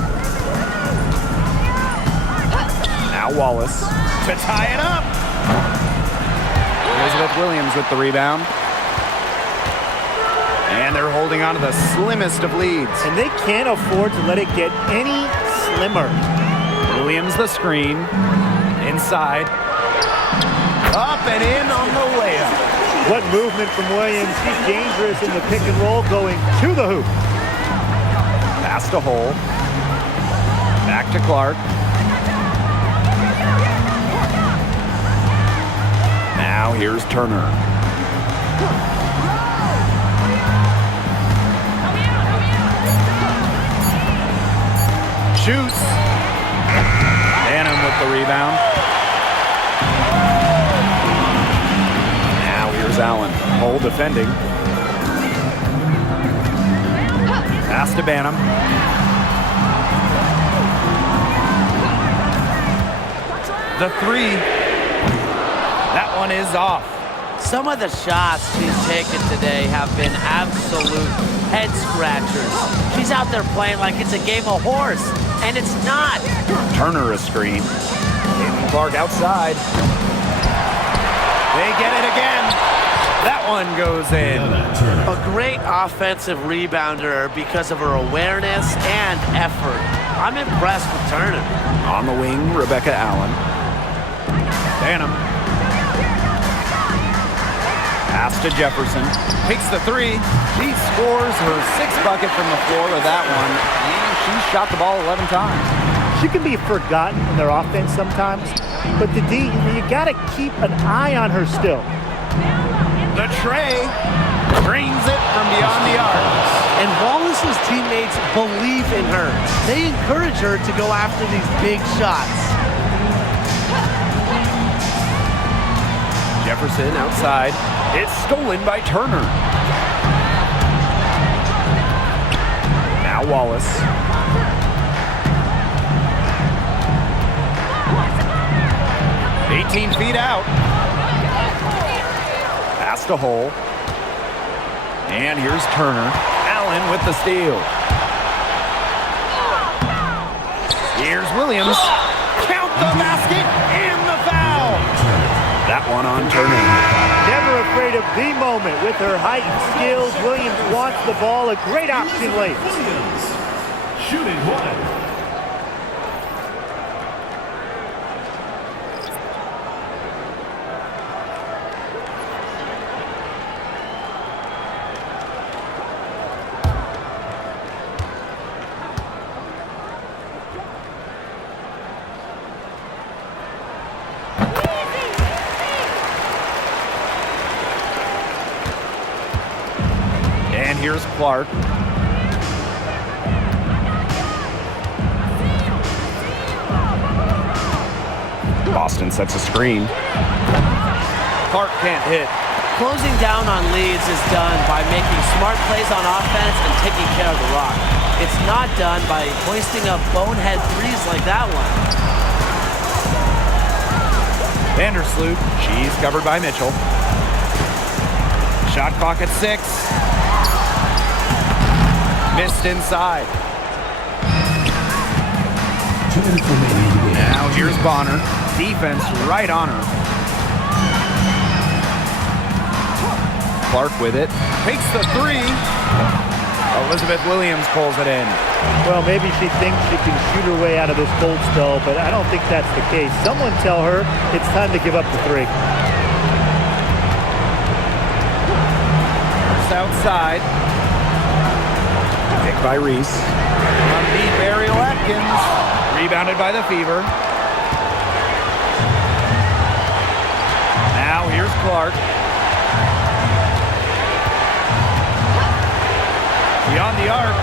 Now Wallace to tie it up. Elizabeth Williams with the rebound. And they're holding on to the slimmest of leads. And they can't afford to let it get any slimmer. Williams the screen. Inside. Up and in on the layup. What movement from Williams. She's dangerous in the pick and roll going to the hoop. Pass to Hole. Back to Clark. Now here's Turner. Shoots. Banham with the rebound. Now here's Allen. Hole defending. Pass to Banham. The three. That one is off. Some of the shots she's taken today have been absolute head scratchers. She's out there playing like it's a game of horse, and it's not. Turner a screen. Caitlin Clark outside. They get it again. That one goes in. A great offensive rebounder because of her awareness and effort. I'm impressed with Turner. On the wing, Rebecca Allen. Banham. Pass to Jefferson. Takes the three. She scores her 6th bucket from the floor with that one. And she shot the ball 11 times. She can be forgotten in their offense sometimes, but the D, you got to keep an eye on her still. The tray brings it from beyond the arc. And Wallace's teammates believe in her. They encourage her to go after these big shots. Jefferson outside. It's stolen by Turner. Now Wallace. "18 feet out. Pass to Hole. And here's Turner. Allen with the steal. Here's Williams. Count the basket and the foul. That one on Turner. Never afraid of the moment with her height and skills. Williams wants the ball. A great option late. Williams, shooting one. And here's Clark. Boston sets a screen. Clark can't hit. Closing down on leads is done by making smart plays on offense and taking care of the rock. It's not done by hoisting up bonehead threes like that one. Vandersloot. She's covered by Mitchell. Shot clock at 6. Missed inside. Now here's Bonner. Defense right on her. Clark with it. Takes the three. Elizabeth Williams pulls it in. Well, maybe she thinks she can shoot her way out of this cold spell, but I don't think that's the case. Someone tell her it's time to give up the three. Just outside. Picked by Reese. On the Ariel Atkins. Rebounded by the Fever. Now here's Clark. Beyond the arc.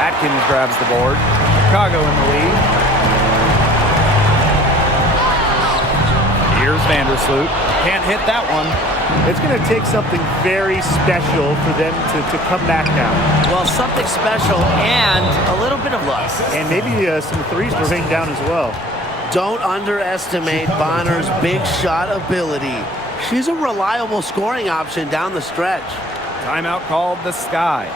Atkins grabs the board. Chicago in the lead. Here's Vandersloot. Can't hit that one. It's going to take something very special for them to come back now. Well, something special and a little bit of luck. And maybe some threes to rain down as well. Don't underestimate Bonner's big shot ability. She's a reliable scoring option down the stretch. Timeout called the Sky.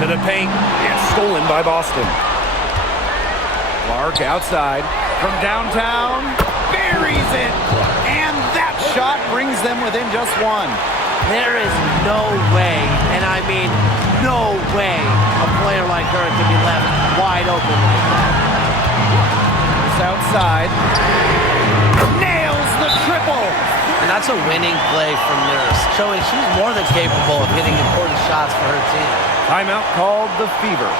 To the paint. It's stolen by Boston. Clark outside from downtown. Buries it. And that shot brings them within just one. There is no way, and I mean no way, a player like her can be left wide open like that. It's outside. Nails the triple. And that's a winning play from Nurse, showing she's more than capable of hitting important shots for her team. Timeout called the Fever.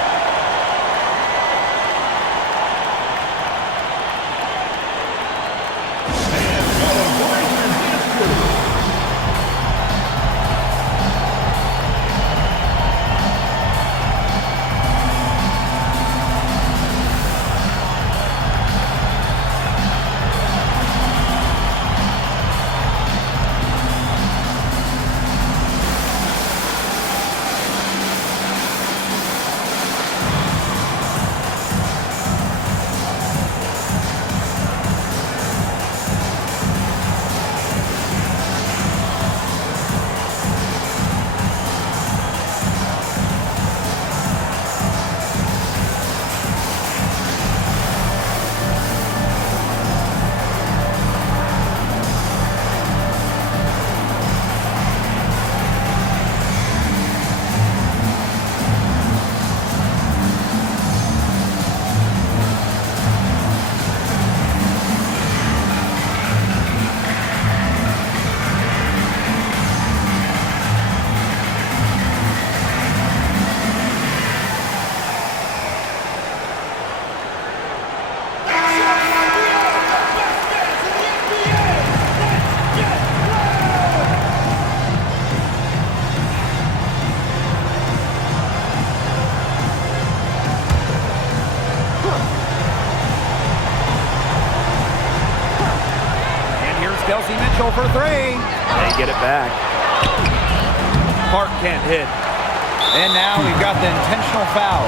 For three. They get it back. Park can't hit. And now we've got the intentional foul.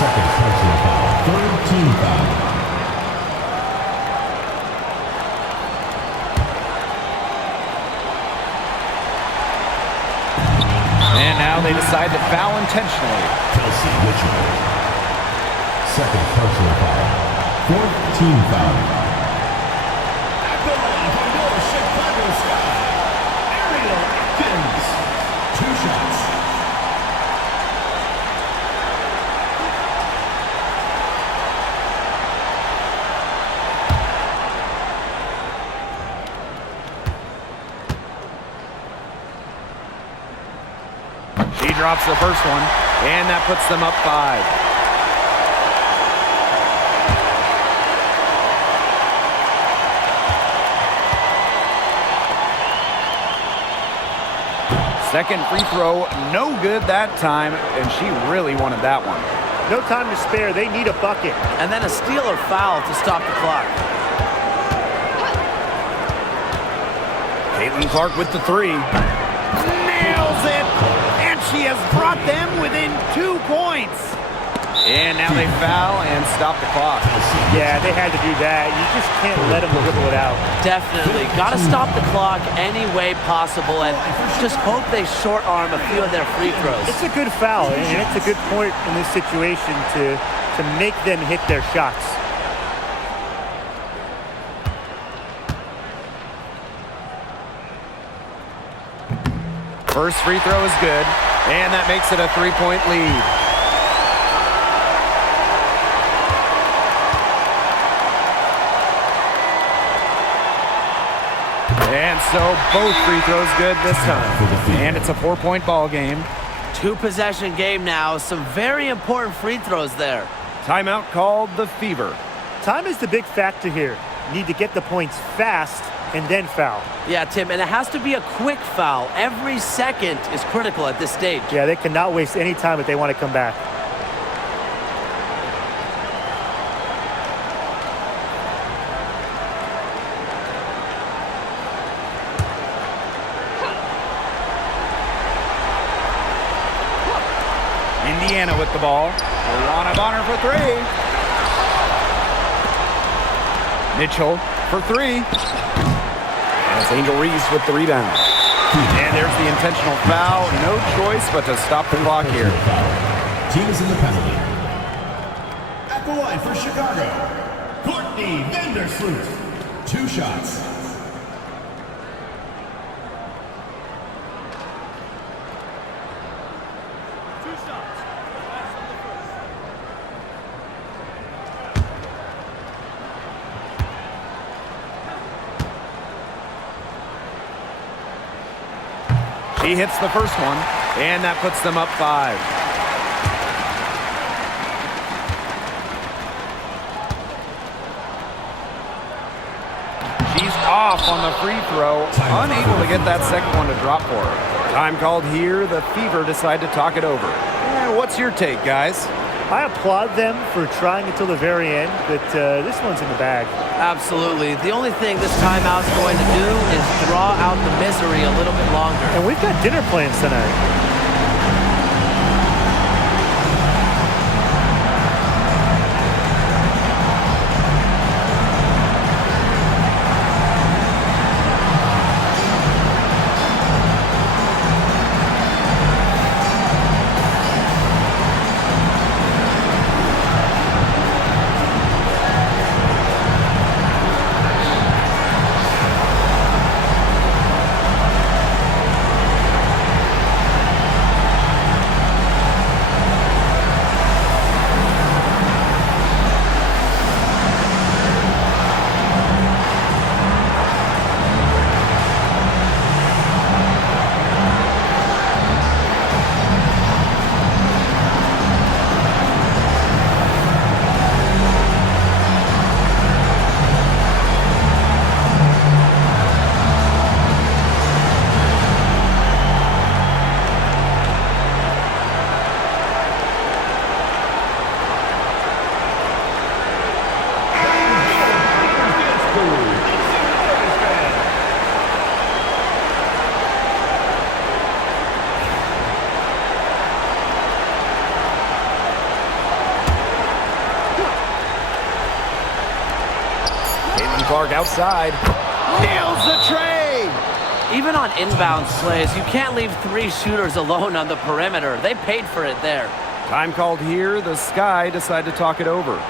Second personal foul. Third team foul. And now they decide to foul intentionally. Kelsey Mitchell. Second personal foul. Fourth team foul. She drops the first one, and that puts them up 5. Second free throw, no good that time, and she really wanted that one. No time to spare. They need a bucket. And then a steal or foul to stop the clock. Caitlin Clark with the three. Nails it! And she has brought them within 2 points. And now they foul and stop the clock. Yeah, they had to do that. You just can't let them dribble it out. Definitely. Got to stop the clock any way possible and just hope they short arm a few of their free throws. It's a good foul, and it's a good point in this situation to make them hit their shots. First free throw is good, and that makes it a 3-point lead. And so both free throws good this time. And it's a 4-point ball game. 2-possession game now. Some very important free throws there. Timeout called the Fever. Time is the big factor here. You need to get the points fast and then foul. Yeah, Tim, and it has to be a quick foul. Every second is critical at this stage. Yeah, they cannot waste any time if they want to come back. Indiana with the ball. Luana Bonner for three. Mitchell for three. That's Angel Reese with the rebound. And there's the intentional foul. No choice but to stop the clock here. Team is in the penalty. At the line for Chicago, Courtney Vandersloot. 2 shots. He hits the first one, and that puts them up 5. She's off on the free throw, unable to get that second one to drop for her. Time called here. The Fever decide to talk it over. What's your take, guys? I applaud them for trying until the very end, but this one's in the bag. Absolutely. The only thing this timeout's going to do is draw out the misery a little bit longer. And we've got dinner plans tonight. Clark outside. Nails the tray! Even on inbounds plays, you can't leave 3 shooters alone on the perimeter. They paid for it there. Time called here. The Sky decide to talk it over.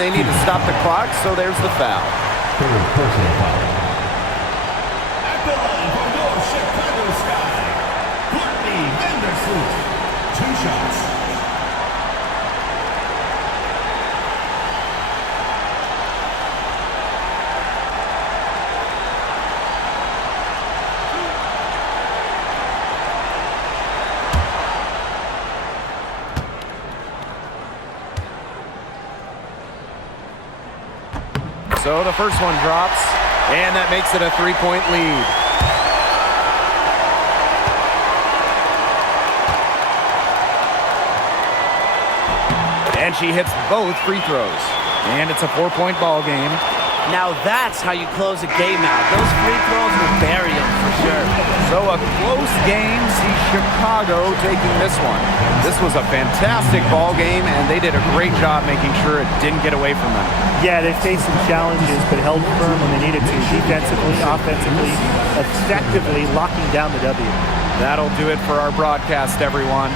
and they need to stop the clock, so there's the foul. Third personal foul. At the line for your Chicago Sky, Courtney Vandersloot. 2 shots. So the first one drops, and that makes it a 3-point lead. And she hits both free throws. And it's a 4-point ball game. Now that's how you close a game out. Those free throws will bury them for sure. So a close game sees Chicago taking this one. This was a fantastic ball game, and they did a great job making sure it didn't get away from them. Yeah, they faced some challenges, but held firm when they needed to. Defensively, offensively, effectively locking down the W. That'll do it for our broadcast, everyone.